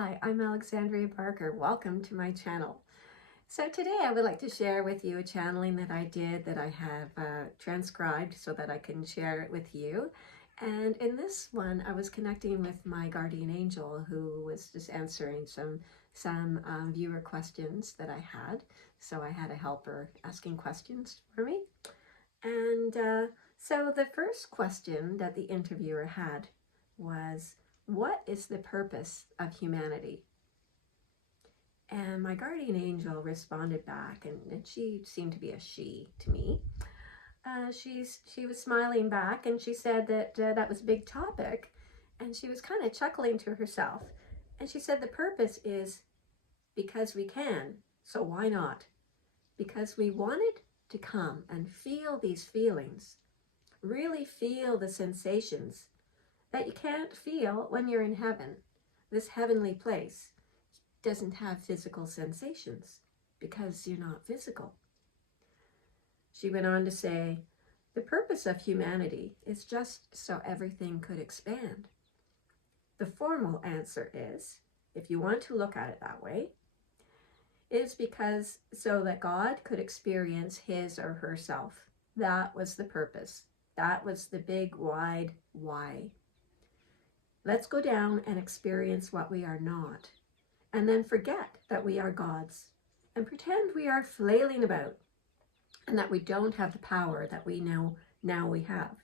Hi, I'm Alexandria Barker. Welcome to my channel. So today I would like to share with you a channeling that I did that I have transcribed so that I can share it with you. And in this one, I was connecting with my guardian angel who was just answering some viewer questions that I had. So I had a helper asking questions for me. And so the first question that the interviewer had was, what is the purpose of humanity? And my guardian angel responded back, and she seemed to be a she to me. She was smiling back, and she said that that was a big topic, and she was kind of chuckling to herself. And she said the purpose is because we can, so why not? Because we wanted to come and feel these feelings, really feel the sensations that you can't feel when you're in heaven. This heavenly place doesn't have physical sensations because you're not physical. She went on to say, the purpose of humanity is just so everything could expand. The formal answer is, if you want to look at it that way, is because so that God could experience his or herself. That was the purpose. That was the big, wide why. Let's go down and experience what we are not, and then forget that we are gods and pretend we are flailing about and that we don't have the power that we know we have.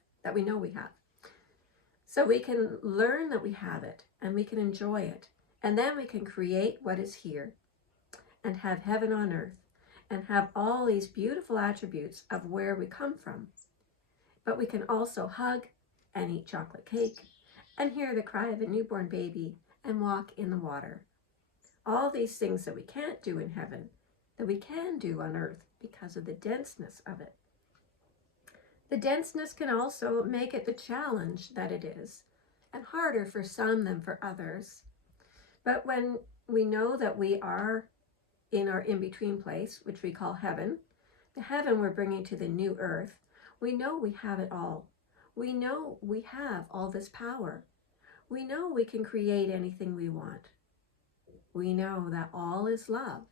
So we can learn that we have it and we can enjoy it, and then we can create what is here and have heaven on earth and have all these beautiful attributes of where we come from. But we can also hug and eat chocolate cake and hear the cry of a newborn baby and walk in the water. All these things that we can't do in heaven, that we can do on earth because of the denseness of it. The denseness can also make it the challenge that it is, and harder for some than for others. But when we know that we are in our in-between place, which we call heaven, the heaven we're bringing to the new earth, we know we have it all. We know we have all this power. We know we can create anything we want. We know that all is love,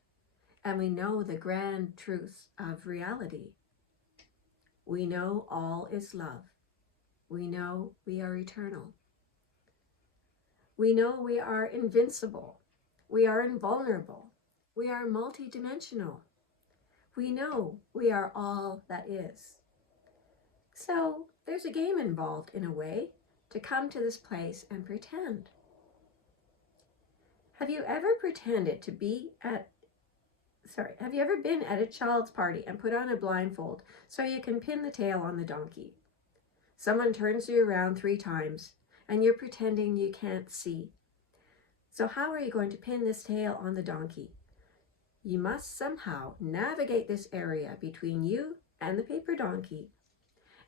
and we know the grand truths of reality. We know all is love. We know we are eternal. We know we are invincible. We are invulnerable. We are multidimensional. We know we are all that is. So there's a game involved in a way to come to this place and pretend. Have you ever been at a child's party and put on a blindfold so you can pin the tail on the donkey? Someone turns you around 3 times and you're pretending you can't see. So how are you going to pin this tail on the donkey? You must somehow navigate this area between you and the paper donkey,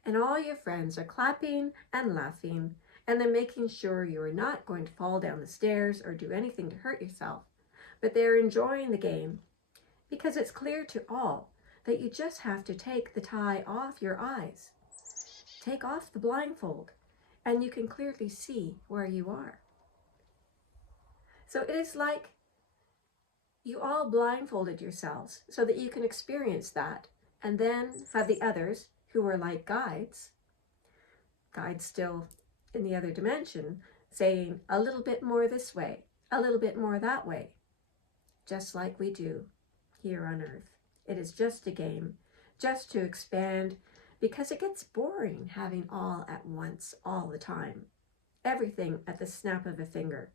and all your friends are clapping and laughing, and then making sure you are not going to fall down the stairs or do anything to hurt yourself, but they're enjoying the game because it's clear to all that you just have to take the tie off your eyes, take off the blindfold, and you can clearly see where you are. So it is like you all blindfolded yourselves so that you can experience that, and then have the others who are like guides still in the other dimension, saying a little bit more this way, a little bit more that way, just like we do here on earth. It is just a game, just to expand, because it gets boring having all at once, all the time, everything at the snap of a finger.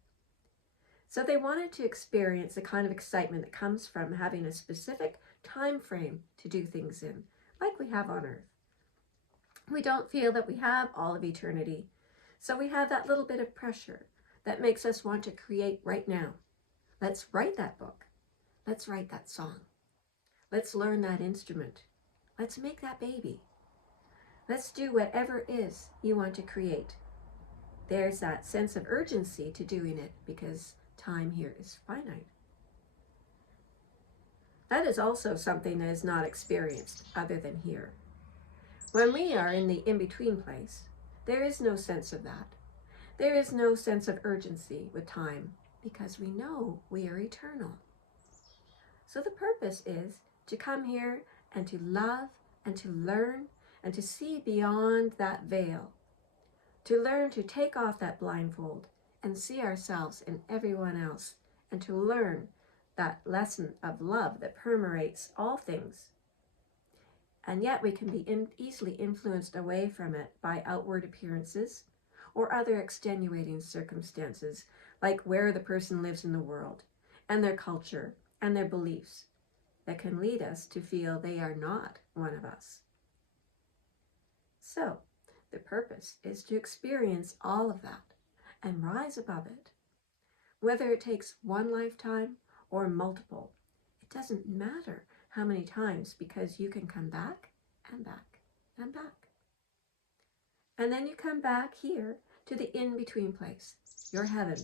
So they wanted to experience the kind of excitement that comes from having a specific time frame to do things in, like we have on earth. We don't feel that we have all of eternity, so we have that little bit of pressure that makes us want to create right now. Let's write that book. Let's write that song. Let's learn that instrument. Let's make that baby. Let's do whatever it is you want to create. There's that sense of urgency to doing it because time here is finite. That is also something that is not experienced other than here. When we are in the in-between place, there is no sense of that. There is no sense of urgency with time. because we know we are eternal. So the purpose is to come here and to love and to learn and to see beyond that veil, to learn to take off that blindfold and see ourselves in everyone else, and to learn that lesson of love that permeates all things. And yet we can be easily influenced away from it by outward appearances or other extenuating circumstances, like where the person lives in the world and their culture and their beliefs, that can lead us to feel they are not one of us. So the purpose is to experience all of that and rise above it. Whether it takes one lifetime or multiple, it doesn't matter how many times, because you can come back and back and back. And then you come back here to the in-between place, your heaven,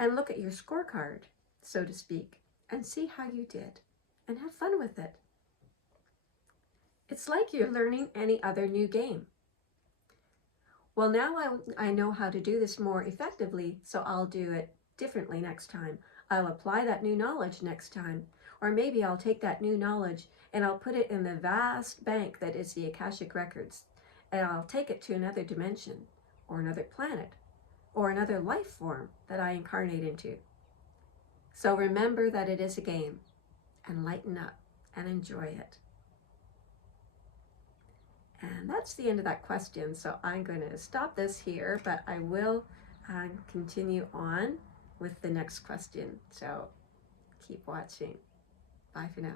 and look at your scorecard, so to speak, and see how you did, and have fun with it. It's like you're learning any other new game. Well, now I know how to do this more effectively, so I'll do it differently next time. I'll apply that new knowledge next time. Or maybe I'll take that new knowledge and I'll put it in the vast bank that is the Akashic Records, and I'll take it to another dimension, or another planet, or another life form that I incarnate into. So remember that it is a game, and lighten up and enjoy it. And that's the end of that question, so I'm going to stop this here, but I will continue on with the next question. So keep watching. Bye for now.